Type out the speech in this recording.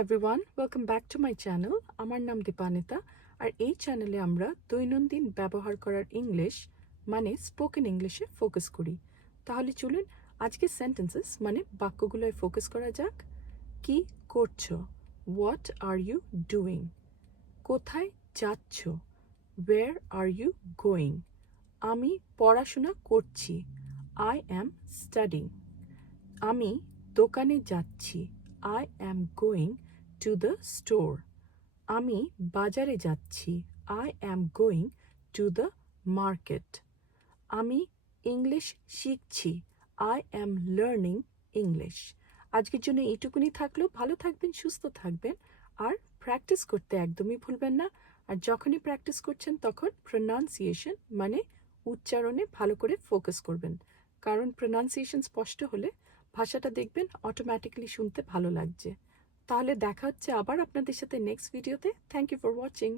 everyone, welcome back to my channel. আমার নাম দীপানিতা আর এই চ্যানেলে আমরা দৈনন্দিন ব্যবহার করার ইংলিশ মানে স্পোকেন ইংলিশে ফোকাস করি। তাহলে চলুন আজকে সেন্টেন্সেস মানে বাক্যগুলোয় ফোকাস করা যাক। কি করছো? What are you doing? কোথায় যাচ্ছ? Where are you going? আমি পড়াশোনা করছি। I am studying. আমি দোকানে যাচ্ছি। I am going to the store. আমি বাজারে যাচ্ছি। I am going to the market. আমি ইংলিশ শিখছি। I am learning English. আজকের জন্য এইটুকুনি থাকলো। ভালো থাকবেন, সুস্থ থাকবেন আর প্র্যাকটিস করতে একদমই ভুলবেন না। আর যখনই প্র্যাকটিস করছেন তখন প্রনাউন্সিয়েশন মানে উচ্চারণে ভালো করে ফোকাস করবেন, কারণ প্রনাউন্সিয়েশন স্পষ্ট হলে ভাষাটা দেখবেন অটোমেটিক্যালি শুনতে ভালো লাগছে। তাহলে দেখা হচ্ছে আবার আপনাদের সাথে নেক্সট ভিডিওতে। Thank you for watching.